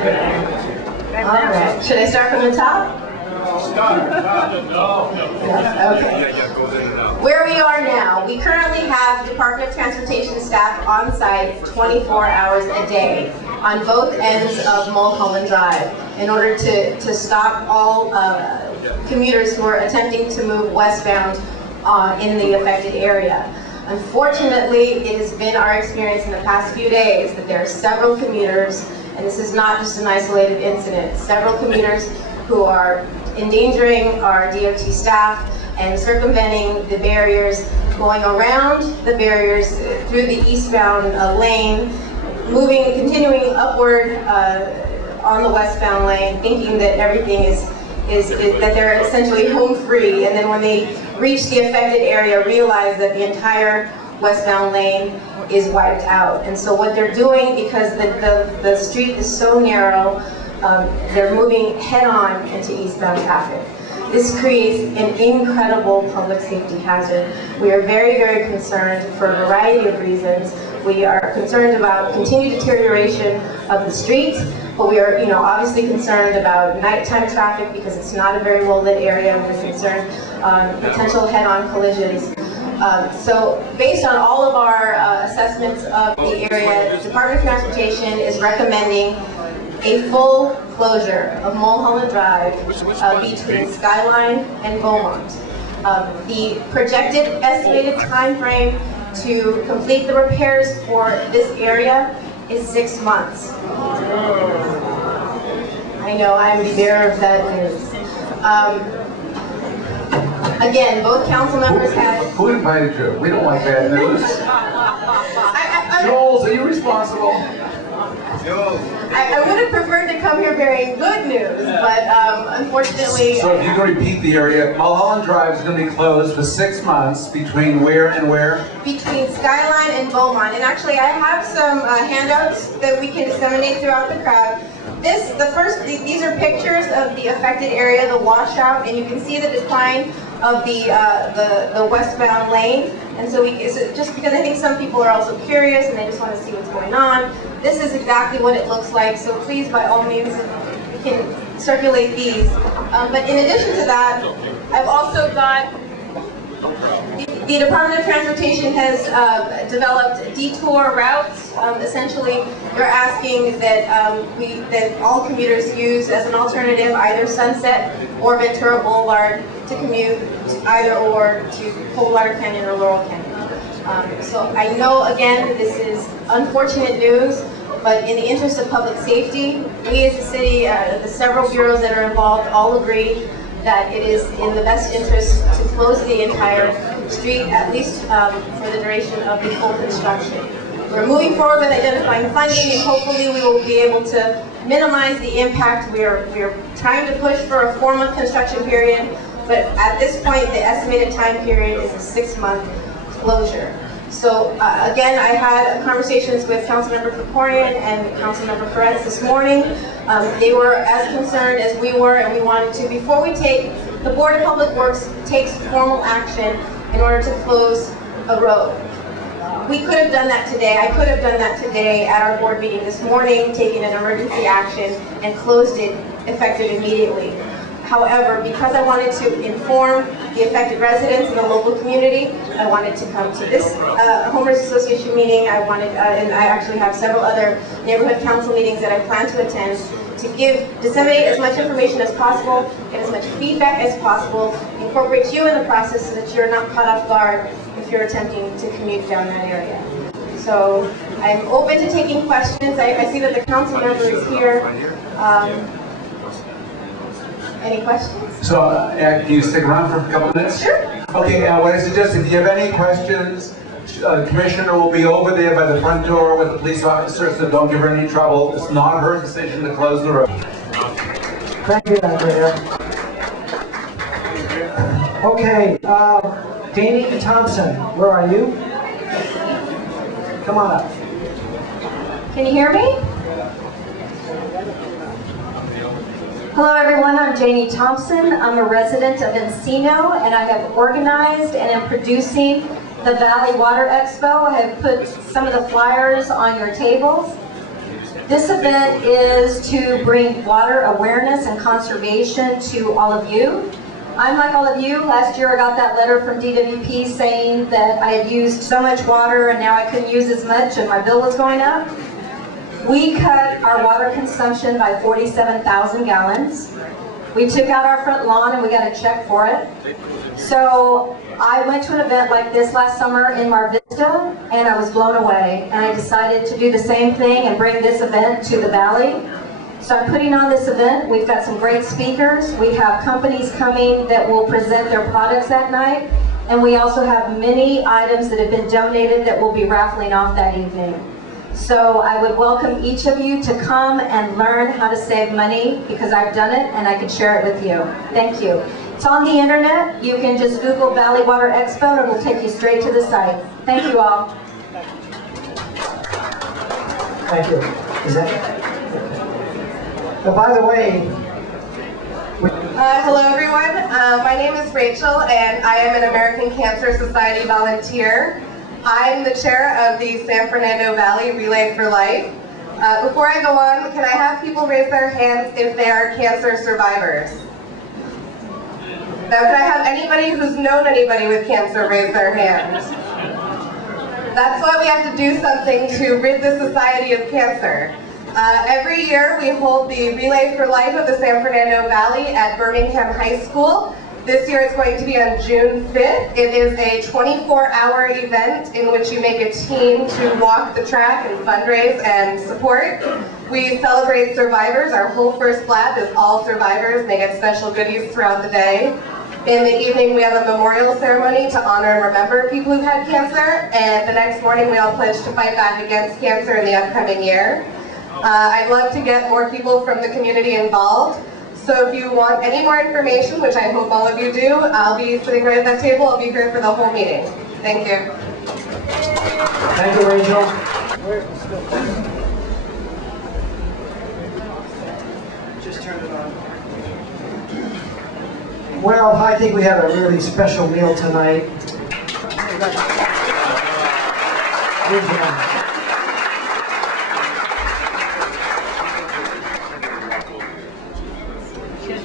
All right. Should I start from the top? Okay. Where we are now, we currently have Department of Transportation staff on site 24 hours a day on both ends of Mulholland Drive in order to stop all commuters who are attempting to move westbound in the affected area. Unfortunately, it has been our experience in the past few days that there are several commuters, and this is not just an isolated incident, several commuters who are endangering our DOT staff and circumventing the barriers, going around the barriers through the eastbound lane, continuing upward on the westbound lane, thinking that everything is that they're essentially home free, and then when they reach the affected area, realize that the entire westbound lane is wiped out. And so what they're doing, because the street is so narrow, they're moving head-on into eastbound traffic. This creates an incredible public safety hazard. We are very, very concerned for a variety of reasons. We are concerned about continued deterioration of the streets, but we are, obviously concerned about nighttime traffic because it's not a very well lit area. We're concerned potential head-on collisions. So based on all of our assessments of the area, the Department of Transportation is recommending a full closure of Mulholland Drive between Skyline and Beaumont. The projected estimated time frame to complete the repairs for this area is 6 months. I know, I'm the bearer of that news. Again, both council members have... Who invited you? We don't like bad news. Jules, are you responsible? I would have preferred to come here bearing good news, but unfortunately... So if you can repeat the area, Mulholland Drive is going to be closed for 6 months between where and where? Between Skyline and Beaumont. And actually I have some handouts that we can disseminate throughout the crowd. These are pictures of the affected area, the washout, and you can see the decline of the westbound lane. And so just because I think some people are also curious and they just want to see what's going on, this is exactly what it looks like. So please, by all means, you can circulate these. But in addition to that, I've also got the Department of Transportation has developed detour routes. Essentially, they're asking that all commuters use as an alternative either Sunset or Ventura Boulevard to commute either or to Coldwater Canyon or Laurel Canyon. So I know, again, this is unfortunate news, but in the interest of public safety, we as a city, the several bureaus that are involved all agree that it is in the best interest to close the entire street, at least for the duration of the full construction. We're moving forward with identifying funding, and hopefully we will be able to minimize the impact. We're trying to push for a 4-month construction period, but at this point, the estimated time period is a 6-month closure. So again, I had conversations with Councilmember Krikorian and Councilmember Perez this morning. They were as concerned as we were, and we wanted to, before we the Board of Public Works takes formal action in order to close a road. We could have done that today. I could have done that today at our board meeting this morning, taken an emergency action and closed it effective immediately. However, because I wanted to inform the affected residents in the local community, I wanted to come to this homeowners association meeting. And I actually have several other neighborhood council meetings that I plan to attend to disseminate as much information as possible, get as much feedback as possible, incorporate you in the process so that you're not caught off guard if you're attempting to commute down that area. So I'm open to taking questions. I see that the council member is here. Any questions? So, can you stick around for a couple minutes? Sure. Okay, what I suggest, if you have any questions, the commissioner will be over there by the front door with the police officer, so don't give her any trouble. It's not her decision to close the road. Thank you, Andrea. Okay, Danny Thompson, where are you? Come on up. Can you hear me? Hello everyone, I'm Janie Thompson. I'm a resident of Encino, and I have organized and am producing the Valley Water Expo. I have put some of the flyers on your tables. This event is to bring water awareness and conservation to all of you. I'm like all of you. Last year I got that letter from DWP saying that I had used so much water and now I couldn't use as much and my bill was going up. We cut our water consumption by 47,000 gallons. We took out our front lawn and we got a check for it. So I went to an event like this last summer in Mar Vista and I was blown away. And I decided to do the same thing and bring this event to the Valley. So I'm putting on this event. We've got some great speakers. We have companies coming that will present their products that night. And we also have many items that have been donated that we'll be raffling off that evening. So I would welcome each of you to come and learn how to save money because I've done it and I can share it with you. Thank you. It's on the internet. You can just Google Valley Water Expo and it will take you straight to the site. Thank you all. Thank you. Is that? By the way, hello everyone. My name is Rachel and I am an American Cancer Society volunteer. I'm the chair of the San Fernando Valley Relay for Life. Before I go on, can I have people raise their hands if they are cancer survivors? Now, can I have anybody who's known anybody with cancer raise their hand? That's why we have to do something to rid the society of cancer. Every year we hold the Relay for Life of the San Fernando Valley at Birmingham High School. This year it's going to be on June 5th. It is a 24-hour event in which you make a team to walk the track and fundraise and support. We celebrate survivors. Our whole first lap is all survivors. They get special goodies throughout the day. In the evening we have a memorial ceremony to honor and remember people who've had cancer. And the next morning we all pledge to fight back against cancer in the upcoming year. I'd love to get more people from the community involved. So if you want any more information, which I hope all of you do, I'll be sitting right at that table. I'll be here for the whole meeting. Thank you. thank you, Rachel. Just turn it on. Well, I think we have a really special meal tonight. Good job.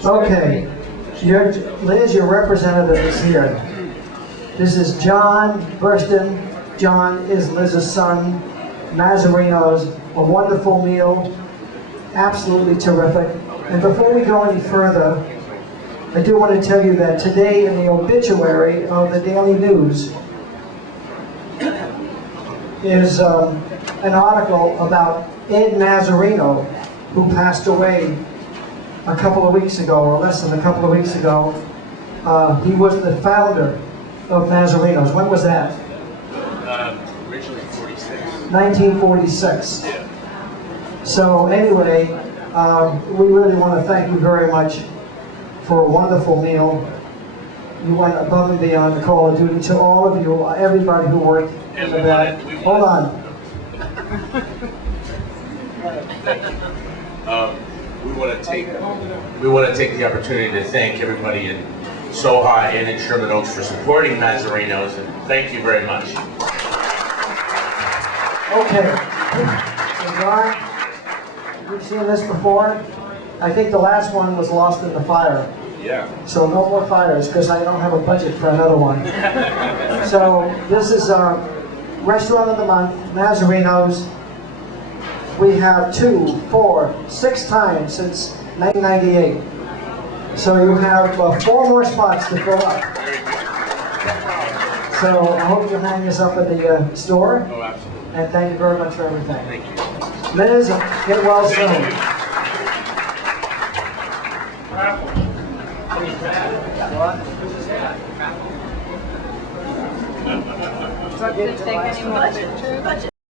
Okay, Liz, your representative is here. This is John Burston. John is Liz's son. MAZZARINO'S, a wonderful meal, absolutely terrific. And before we go any further, I do want to tell you that today in the obituary of the Daily News is an article about Ed Mazzarino, who passed away a couple of weeks ago, or less than a couple of weeks ago. He was the founder of MAZZARINO'S. When was that? Originally 46. 1946. Yeah. So anyway, we really want to thank you very much for a wonderful meal. You went above and beyond the call of duty. To all of you, everybody who worked in the back. Hold on. We want to take the opportunity to thank everybody in Soha and in Sherman Oaks for supporting MAZZARINO'S, and thank you very much. Okay. So John, you've seen this before? I think the last one was lost in the fire. Yeah. So no more fires, because I don't have a budget for another one. So this is our Restaurant of the Month, MAZZARINO'S. We have 2, 4, 6 times since 1998. So you have 4 more spots to fill up. So I hope you hang this up at the store. Oh, absolutely. And thank you very much for everything. Thank you. Liz, get well soon. Thank you. Didn't take any budget.